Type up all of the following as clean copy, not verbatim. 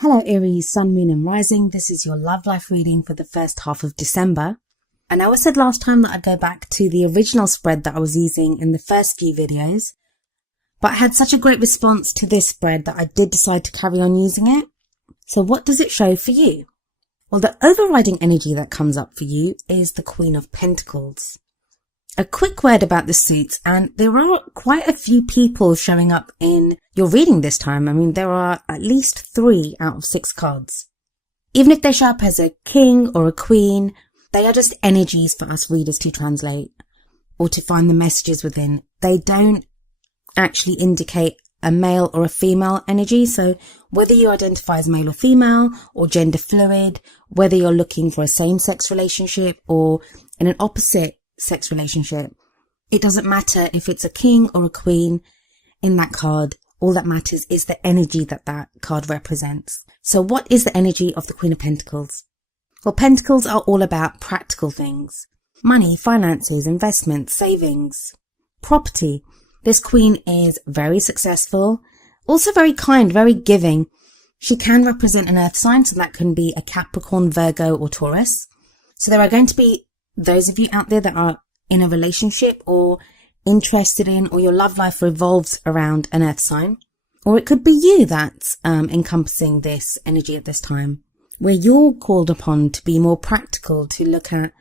Hello Aries, Sun, Moon and Rising. This is your love life reading for the first half of December. I know I said last time that I'd go back to the original spread that I was using in the first few videos, but I had such a great response to this spread that I did decide to carry on using it. So what does it show for you? Well, the overriding energy that comes up for you is the Queen of Pentacles. A quick word about the suits, and there are quite a few people showing up in your reading this time. I mean, there are at least 3 out of 6 cards. Even if they show up as a king or a queen, they are just energies for us readers to translate or to find the messages within. They don't actually indicate a male or a female energy. So whether you identify as male or female or gender fluid, whether you're looking for a same-sex relationship or in an opposite sex relationship, it doesn't matter if it's a king or a queen in that card. All that matters is the energy that that card represents. So what is the energy of the Queen of Pentacles? Well, Pentacles are all about practical things. Money, finances, investments, savings, property. This queen is very successful, also very kind, very giving. She can represent an earth sign, so that can be a Capricorn, Virgo or Taurus. So there are going to be those of you out there that are in a relationship or interested in, or your love life revolves around an earth sign. Or it could be you that's encompassing this energy at this time, where you're called upon to be more practical, to look at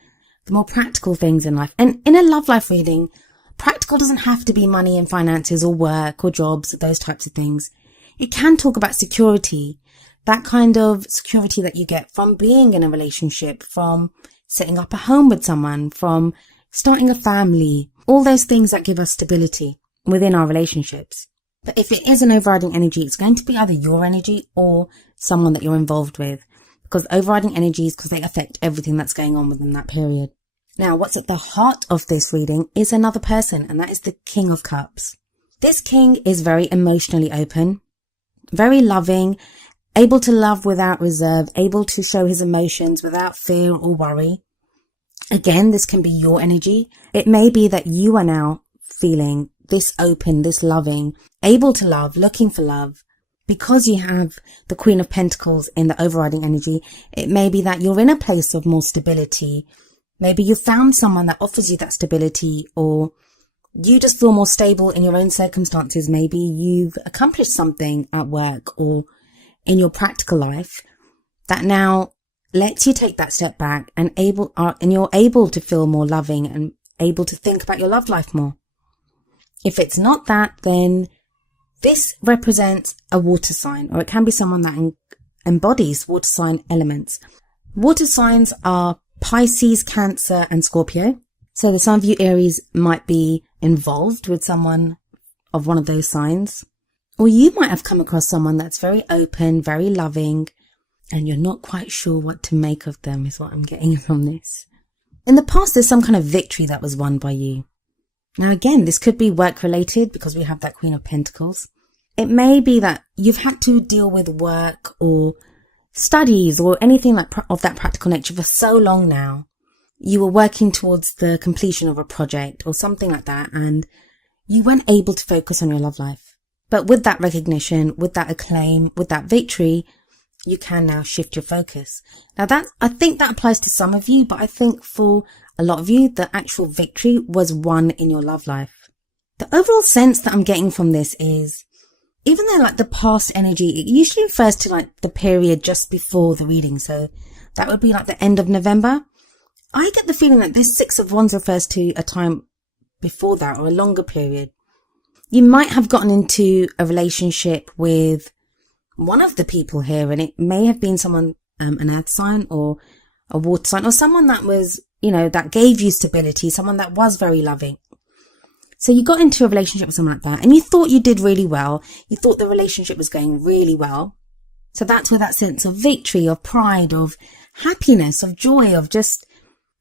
the more practical things in life. And in a love life reading, practical doesn't have to be money and finances or work or jobs, those types of things. It can talk about security, that kind of security that you get from being in a relationship, from setting up a home with someone, from starting a family, all those things that give us stability within our relationships. But if it is an overriding energy, it's going to be either your energy or someone that you're involved with, because overriding energies, because they affect everything that's going on within that period. Now, what's at the heart of this reading is another person, and that is the King of Cups. This king is very emotionally open, very loving, able to love without reserve, able to show his emotions without fear or worry. Again, this can be your energy. It may be that you are now feeling this open, this loving, able to love, looking for love. Because you have the Queen of Pentacles in the overriding energy, it may be that you're in a place of more stability. Maybe you found someone that offers you that stability, or you just feel more stable in your own circumstances. Maybe you've accomplished something at work or in your practical life that now lets you take that step back and you're able to feel more loving and able to think about your love life more. If it's not that, then this represents a water sign, or it can be someone that embodies water sign elements. Water signs are Pisces, Cancer and Scorpio. So some of you Aries might be involved with someone of one of those signs. Or you might have come across someone that's very open, very loving, and you're not quite sure what to make of them, is what I'm getting from this. In the past, there's some kind of victory that was won by you. Now again, this could be work related because we have that Queen of Pentacles. It may be that you've had to deal with work or studies or anything like of that practical nature for so long now. You were working towards the completion of a project or something like that, and you weren't able to focus on your love life. But with that recognition, with that acclaim, with that victory, you can now shift your focus. Now I think that applies to some of you, but I think for a lot of you, the actual victory was won in your love life. The overall sense that I'm getting from this is, even though like the past energy, it usually refers to like the period just before the reading. So that would be like the end of November. I get the feeling that this 6 of Wands refers to a time before that, or a longer period. You might have gotten into a relationship with one of the people here, and it may have been someone, an earth sign or a water sign, or someone that was, that gave you stability, someone that was very loving. So you got into a relationship with someone like that, and you thought you did really well. You thought the relationship was going really well. So that's where that sense of victory, of pride, of happiness, of joy, of just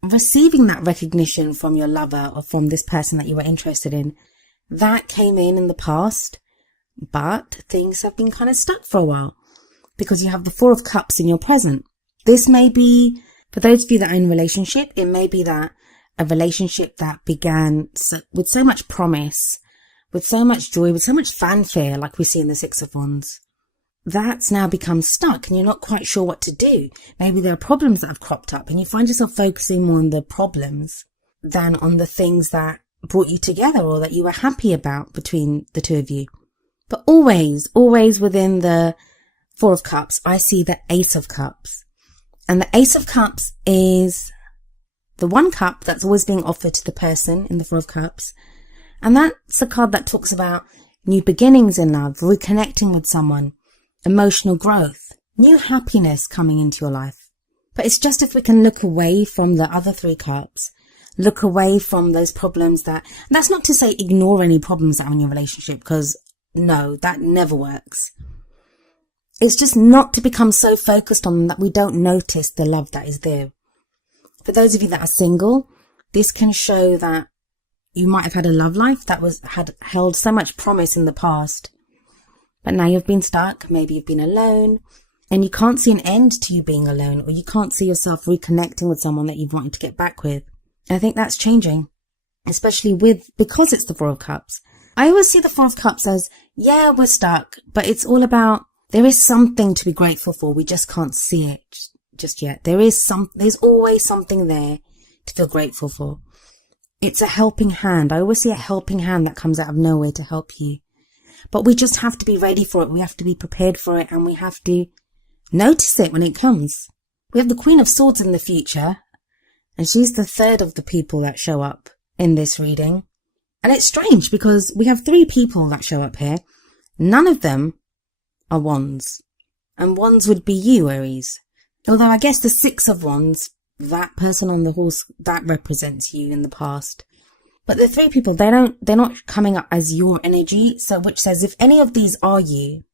receiving that recognition from your lover or from this person that you were interested in, that came in the past. But things have been kind of stuck for a while because you have the 4 of Cups in your present. This may be, for those of you that are in a relationship, it may be that a relationship that began with so much promise, with so much joy, with so much fanfare, like we see in the 6 of Wands. that's now become stuck and you're not quite sure what to do. Maybe there are problems that have cropped up and you find yourself focusing more on the problems than on the things that brought you together or that you were happy about between the two of you. But always within the Four of Cups, I see the Ace of Cups. And the Ace of Cups is the one cup that's always being offered to the person in the Four of Cups. And that's a card that talks about new beginnings in love, reconnecting with someone, emotional growth, new happiness coming into your life. But it's just if we can look away from the other three cups, look away from those problems that's not to say ignore any problems that are in your relationship, because no, that never works. It's just not to become so focused on them that we don't notice the love that is there. For those of you that are single, this can show that you might have had a love life that had held so much promise in the past, but now you've been stuck. Maybe you've been alone and you can't see an end to you being alone, or you can't see yourself reconnecting with someone that you've wanted to get back with. I think that's changing, especially because it's the Four of Cups. I always see the Four of Cups as, yeah, we're stuck, but it's all about, there is something to be grateful for. We just can't see it just yet. There's always something there to feel grateful for. It's a helping hand. I always see a helping hand that comes out of nowhere to help you. But we just have to be ready for it. We have to be prepared for it, and we have to notice it when it comes. We have the Queen of Swords in the future, and she's the third of the people that show up in this reading. And it's strange because we have three people that show up here. None of them are Wands. And Wands would be you, Aries. Although I guess the Six of Wands, that person on the horse, that represents you in the past. But the three people, they're not coming up as your energy. So which says if any of these are you,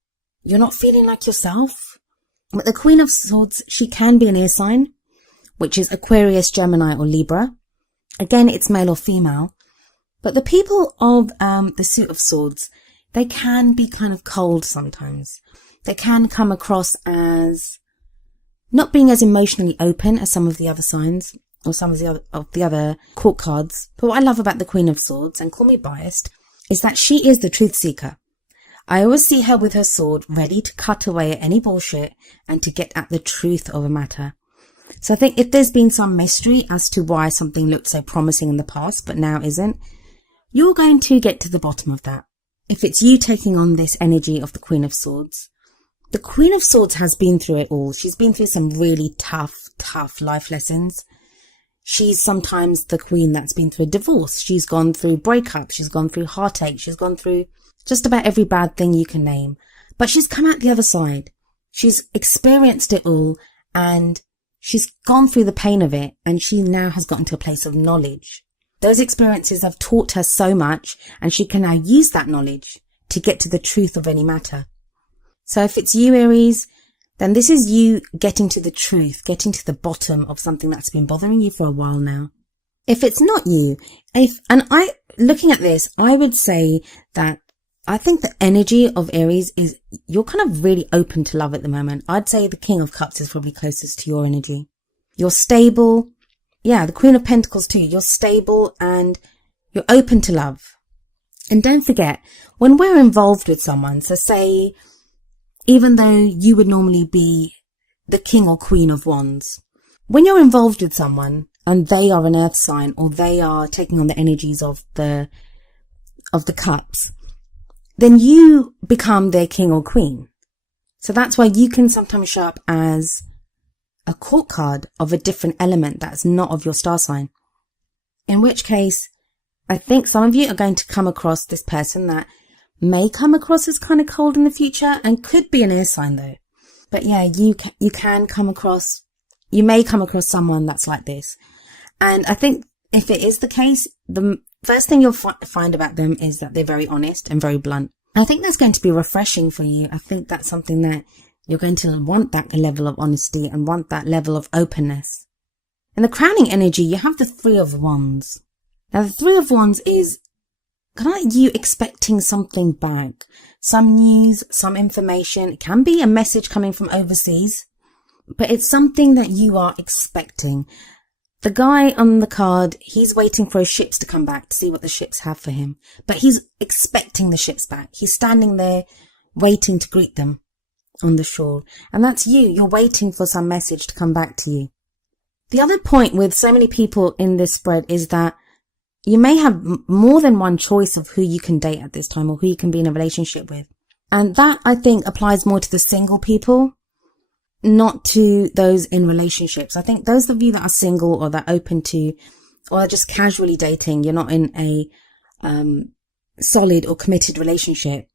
you're not feeling like yourself. But the Queen of Swords, she can be an air sign, which is Aquarius, Gemini or Libra. Again, it's male or female. But the people of the Suit of Swords, they can be kind of cold sometimes. They can come across as not being as emotionally open as some of the other signs or some of the other court cards. But what I love about the Queen of Swords, and call me biased, is that she is the truth seeker. I always see her with her sword ready to cut away at any bullshit and to get at the truth of a matter. So I think if there's been some mystery as to why something looked so promising in the past but now isn't, you're going to get to the bottom of that. If it's you taking on this energy of the Queen of Swords. The Queen of Swords has been through it all. She's been through some really tough life lessons. She's sometimes the queen that's been through a divorce. She's gone through breakups. She's gone through heartache. She's gone through just about every bad thing you can name. But she's come out the other side. She's experienced it all and she's gone through the pain of it, and she now has gotten to a place of knowledge. Those experiences have taught her so much, and she can now use that knowledge to get to the truth of any matter. So if it's you, Aries, then this is you getting to the truth, getting to the bottom of something that's been bothering you for a while now. If it's not you, looking at this, I would say that I think the energy of Aries is you're kind of really open to love at the moment. I'd say the King of Cups is probably closest to your energy. You're stable. Yeah, the Queen of Pentacles too. You're stable and you're open to love. And don't forget, when we're involved with someone, so say, even though you would normally be the King or Queen of Wands, when you're involved with someone and they are an earth sign or they are taking on the energies of the cups, then you become their king or queen. So that's why you can sometimes show up as a court card of a different element that's not of your star sign. In which case, I think some of you are going to come across this person that may come across as kind of cold in the future and could be an air sign though. But yeah, you may come across someone that's like this. And I think if it is the case, the first thing you'll find about them is that they're very honest and very blunt. I think that's going to be refreshing for you. I think that's something that you're going to want, that level of honesty and want that level of openness. In the crowning energy, you have the Three of Wands. Now, the Three of Wands is kind of you expecting something back. Some news, some information. It can be a message coming from overseas, but it's something that you are expecting. The guy on the card, he's waiting for his ships to come back to see what the ships have for him. But he's expecting the ships back. He's standing there waiting to greet them. on the shore. And that's you. You're waiting for some message to come back to you. The other point with so many people in this spread is that you may have more than one choice of who you can date at this time or who you can be in a relationship with. And that, I think, applies more to the single people, not to those in relationships. I think those of you that are single or that are open to, or are just casually dating, you're not in a solid or committed relationship,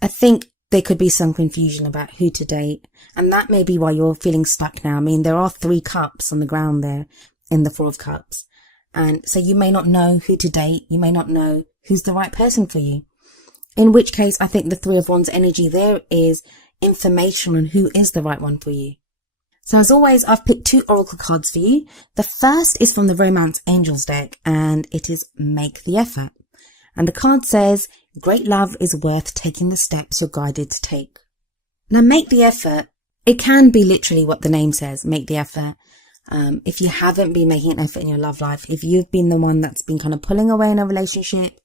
I think there could be some confusion about who to date. And that may be why you're feeling stuck now. I mean, there are 3 cups on the ground there in the 4 of cups. And so you may not know who to date. You may not know who's the right person for you. In which case, I think the 3 of Wands energy there is information on who is the right one for you. So as always, I've picked 2 oracle cards for you. The first is from the Romance Angels deck, and it is Make the Effort. And the card says, great love is worth taking the steps you're guided to take. Now, make the effort. It can be literally what the name says, make the effort. If you haven't been making an effort in your love life, if you've been the one that's been kind of pulling away in a relationship,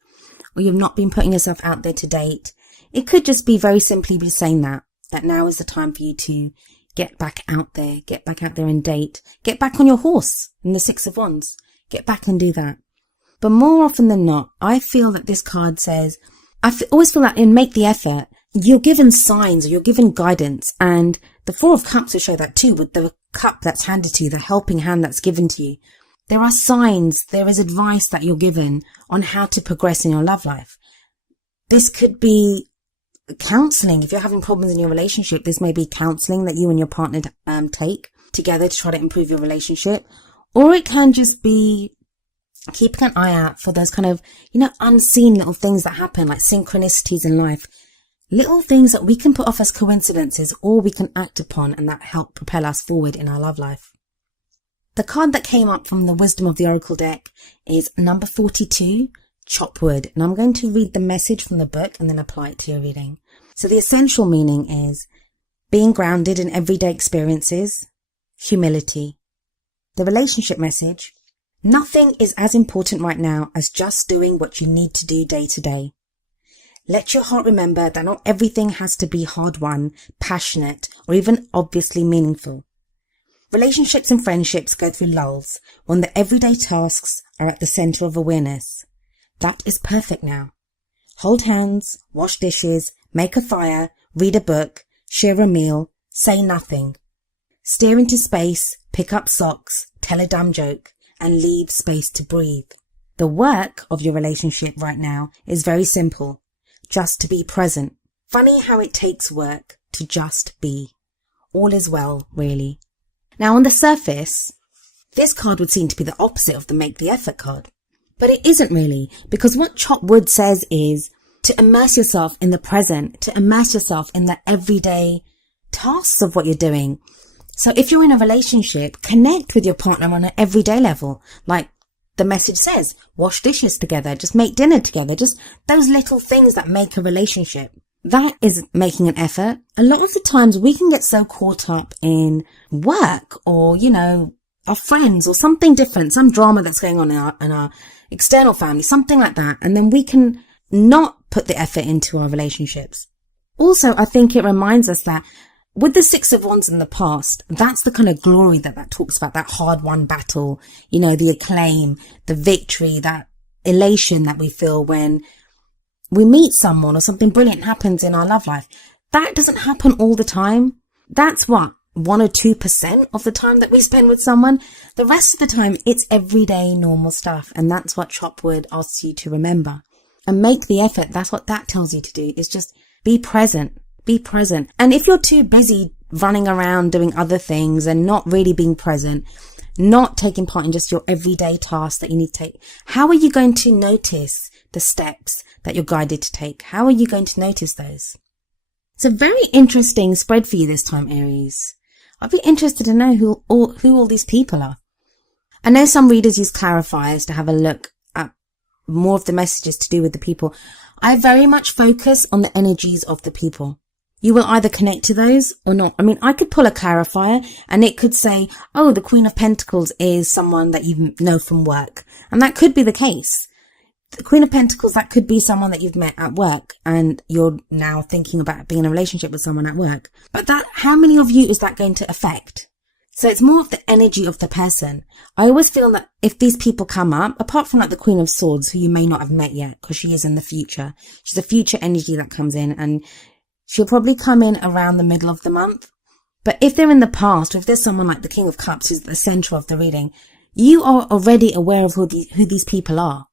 or you've not been putting yourself out there to date, it could just be very simply be saying that now is the time for you to get back out there and date, get back on your horse in the 6 of Wands, get back and do that. But more often than not, I feel that this card says, always feel that in Make the Effort, you're given signs or you're given guidance. And the 4 of Cups will show that too, with the cup that's handed to you, the helping hand that's given to you. There are signs, there is advice that you're given on how to progress in your love life. This could be counseling. If you're having problems in your relationship, this may be counseling that you and your partner take together to try to improve your relationship. Or it can just be keeping an eye out for those kind of, unseen little things that happen, like synchronicities in life. Little things that we can put off as coincidences or we can act upon, and that help propel us forward in our love life. The card that came up from the Wisdom of the Oracle deck is number 42, Chop Wood. And I'm going to read the message from the book and then apply it to your reading. So the essential meaning is being grounded in everyday experiences, humility. The relationship message: nothing is as important right now as just doing what you need to do day to day. Let your heart remember that not everything has to be hard-won, passionate, or even obviously meaningful. Relationships and friendships go through lulls when the everyday tasks are at the center of awareness. That is perfect now. Hold hands, wash dishes, make a fire, read a book, share a meal, say nothing. Stare into space, pick up socks, tell a dumb joke, and leave space to breathe. The work of your relationship right now is very simple. Just to be present. Funny how it takes work to just be. All is well, really. Now, on the surface, this card would seem to be the opposite of the Make the Effort card. But it isn't really, because what Chop Wood says is to immerse yourself in the present, to immerse yourself in the everyday tasks of what you're doing. So if you're in a relationship, connect with your partner on an everyday level. Like the message says, wash dishes together, just make dinner together, just those little things that make a relationship. That is making an effort. A lot of the times we can get so caught up in work or, our friends or something different, some drama that's going on in our external family, something like that. And then we can not put the effort into our relationships. Also, I think it reminds us that with the 6 of Wands in the past, that's the kind of glory that talks about, that hard-won battle, the acclaim, the victory, that elation that we feel when we meet someone or something brilliant happens in our love life. That doesn't happen all the time. That's 1 or 2% of the time that we spend with someone. The rest of the time, it's everyday normal stuff. And that's what Chop Wood asks you to remember. And make the effort. That's what that tells you to do, is just be present. Be present. And if you're too busy running around doing other things and not really being present, not taking part in just your everyday tasks that you need to take, how are you going to notice the steps that you're guided to take? How are you going to notice those? It's a very interesting spread for you this time, Aries. I'd be interested to know who all these people are. I know some readers use clarifiers to have a look at more of the messages to do with the people. I very much focus on the energies of the people. You will either connect to those or not. I mean, I could pull a clarifier and it could say, oh, the Queen of Pentacles is someone that you know from work. And that could be the case. The Queen of Pentacles, that could be someone that you've met at work and you're now thinking about being in a relationship with someone at work. But how many of you is that going to affect? So it's more of the energy of the person. I always feel that if these people come up, apart from like the Queen of Swords, who you may not have met yet because she is in the future. She's a future energy that comes in, and she'll probably come in around the middle of the month. But if they're in the past, or if there's someone like the King of Cups who's at the center of the reading, you are already aware of who these people are.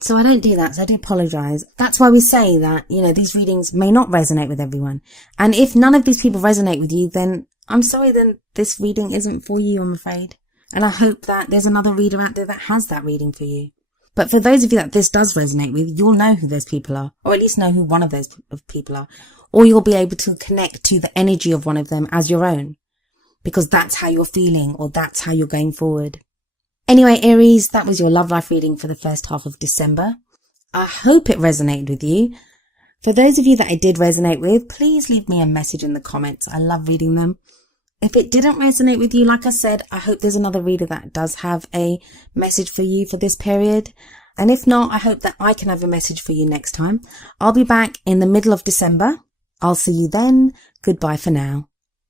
So I don't do that, so I do apologize. That's why we say that, these readings may not resonate with everyone. And if none of these people resonate with you, then I'm sorry, then this reading isn't for you, I'm afraid. And I hope that there's another reader out there that has that reading for you. But for those of you that this does resonate with, you'll know who those people are, or at least know who one of those people are. Or you'll be able to connect to the energy of one of them as your own, because that's how you're feeling, or that's how you're going forward. Anyway, Aries, that was your love life reading for the first half of December. I hope it resonated with you. For those of you that it did resonate with, please leave me a message in the comments. I love reading them. If it didn't resonate with you, like I said, I hope there's another reader that does have a message for you for this period. And if not, I hope that I can have a message for you next time. I'll be back in the middle of December. I'll see you then. Goodbye for now.